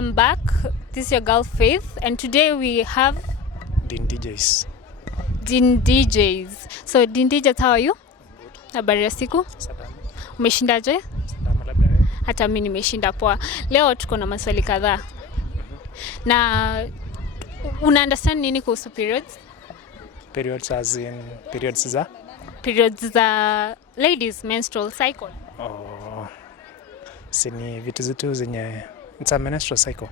welcome back. This is your girl Faith, and today we have Dean DJs. Dean DJs. So Dean DJs, how are you? Habari ya siku? Umeshindaje? Hata mimi nimeshinda poa. Leo tuko na maswali kadhaa. Na una understand nini kuhusu periods? Periods as in periods za? Periods za ladies menstrual cycle. Oh. Sini vitu zitu zenye it's a menstrual cycle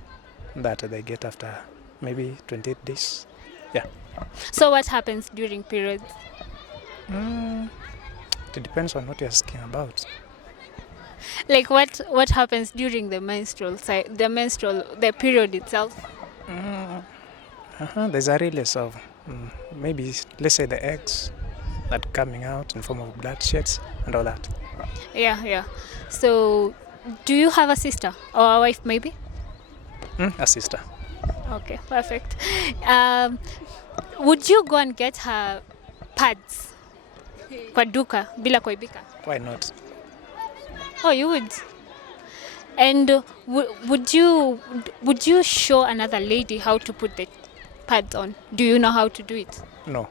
that they get after maybe 28 days. Yeah. So what happens during periods? It depends on what you're asking about. Like what happens during the the period itself? There's a release of maybe, let's say, the eggs that coming out in form of blood sheds and all that. Yeah. So do you have a sister or a wife maybe? A sister. Okay, perfect. Would you go and get her pads kwa duka bila kuibika? Why not? Oh, you would. And would you show another lady how to put the pads on? Do you know how to do it? No.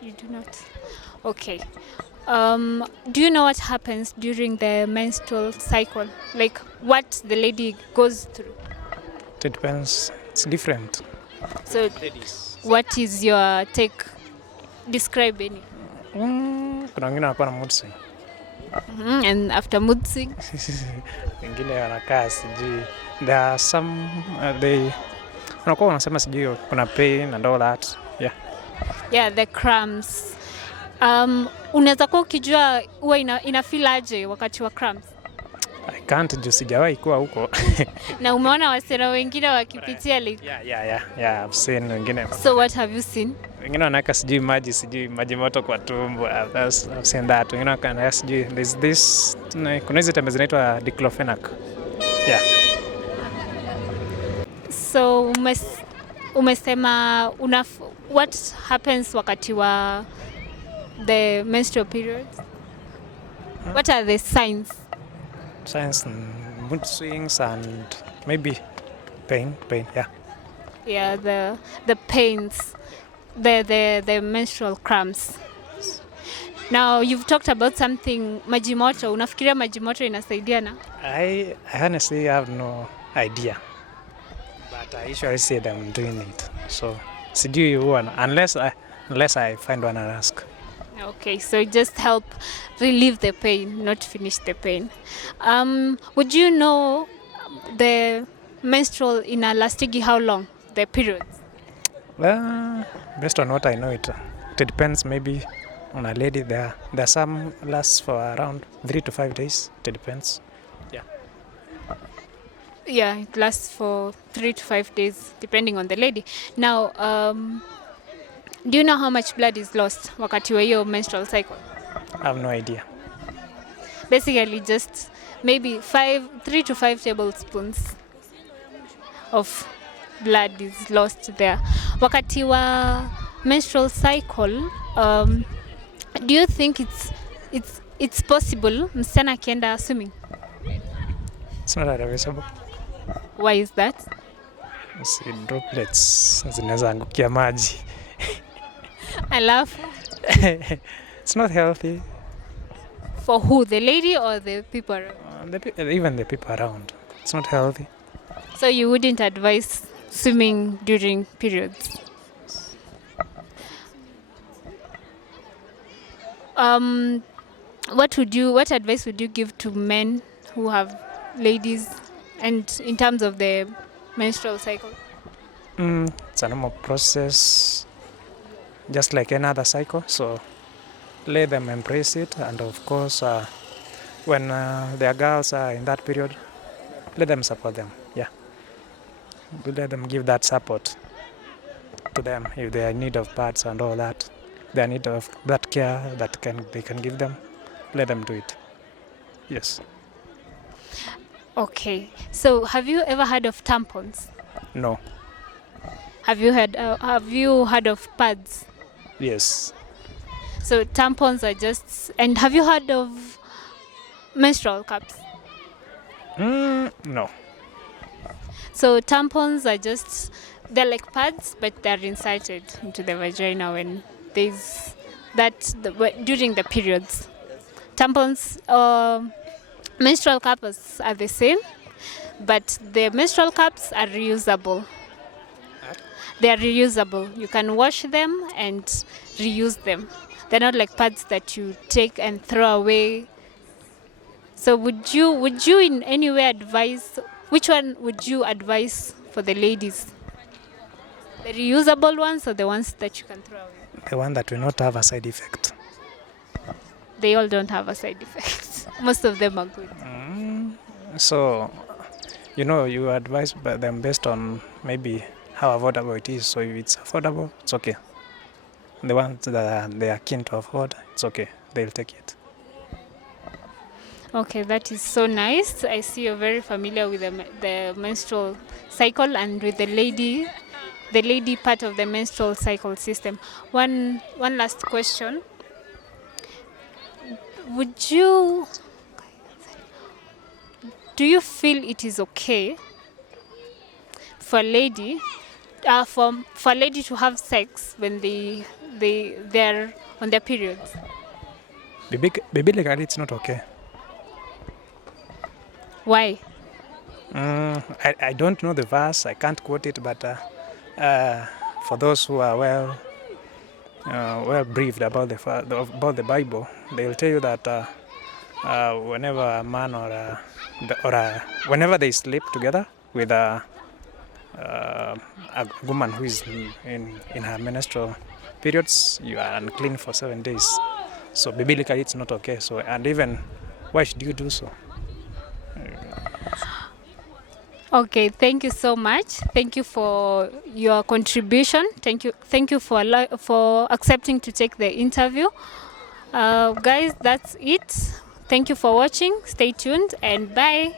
You do not. Okay. Do you know what happens during the menstrual cycle? Like what the lady goes through? It depends. It's different. So, what is your take? Describe any. Kuna wengine wanakuwa na mood swing. And after mood swing? Wengine wanakaa sijui. There are some they wanakuwa wanasema sijui kuna pain and all that. Yeah, the cramps. Unaweza kuwa ukijua huwa ina feel aje wakati wa cramps? I can't juu sijawahi kuwa huko. Na umeona wasichana wengine wakipitia like. Yeah, I've seen wengine. So what have you seen? Wengine wanaweka sijui maji moto kwa tumbo. I've seen that. Wengine wanaweka sijui there's this kuna hizo tembe zinaitwa diclofenac. Yeah. So umesema what happens wakati wa the menstrual periods? What are the signs? Signs, mood swings and maybe pain, yeah. Yeah, the pains, the menstrual cramps. Now you've talked about something maji moto. Unafikiria maji moto inasaidiana? I honestly have no idea. But I usually see them doing it. So sijui huwa unless I find one and ask. Okay, so just help relieve the pain, not finish the pain. Would you know the menstrual inelastigi how long, the periods? Well, based on what I know, it depends. Maybe on a lady, there some lasts for around 3 to 5 days. It depends. Yeah. Yeah, it lasts for 3 to 5 days, depending on the lady. Now, do you know how much blood is lost wakati wa hiyo menstrual cycle? I have no idea. Basically, just maybe 3 to 5 tablespoons of blood is lost there. Wakati wa menstrual cycle, do you think it's possible msichana akienda swimming? It's not advisable. Why is that? See, droplets zinaweza angukia maji. I laugh. It's not healthy. For who? The lady or the people around? Even the people around. It's not healthy. So you wouldn't advise swimming during periods? What advice would you give to men who have ladies and in terms of the menstrual cycle? It's a normal process, just like another cycle. So let them embrace it, and of course, when their girls are in that period, let them support them. Yeah, let them give that support to them if they are in need of pads and all that. They are in need of that care that they can give them. Let them do it. Yes. Okay. So have you ever heard of tampons? No. Have you heard of pads? Yes. So tampons are just. And have you heard of menstrual cups? No. So tampons are just, they're like pads, but they're inserted into the vagina when there's during the periods. Tampons, menstrual cups are the same, but the menstrual cups are reusable. They are reusable. You can wash them and reuse them. They're not like pads that you take and throw away. So would you in any way advise, which one would you advise for the ladies? The reusable ones or the ones that you can throw away? The one that will not have a side effect. They all don't have a side effect. Most of them are good. So, you advise them based on maybe how affordable it is. So if it's affordable, it's okay. The ones that they are keen to afford, it's okay. They'll take it. Okay, that is so nice. I see you're very familiar with the menstrual cycle and with the lady part of the menstrual cycle system. One last question. Do you feel it is okay for a lady to have sex when they're on their periods? Biblically, it's not okay. Why? I don't know the verse. I can't quote it, but for those who are well briefed about the Bible, they'll tell you that whenever a man whenever they sleep together with a woman who is in her menstrual periods, you are unclean for 7 days. So biblically, it's not okay. So, and even why should you do so? Okay, thank you so much. Thank you for your contribution. Thank you for accepting to take the interview. Guys, that's it. Thank you for watching. Stay tuned and bye.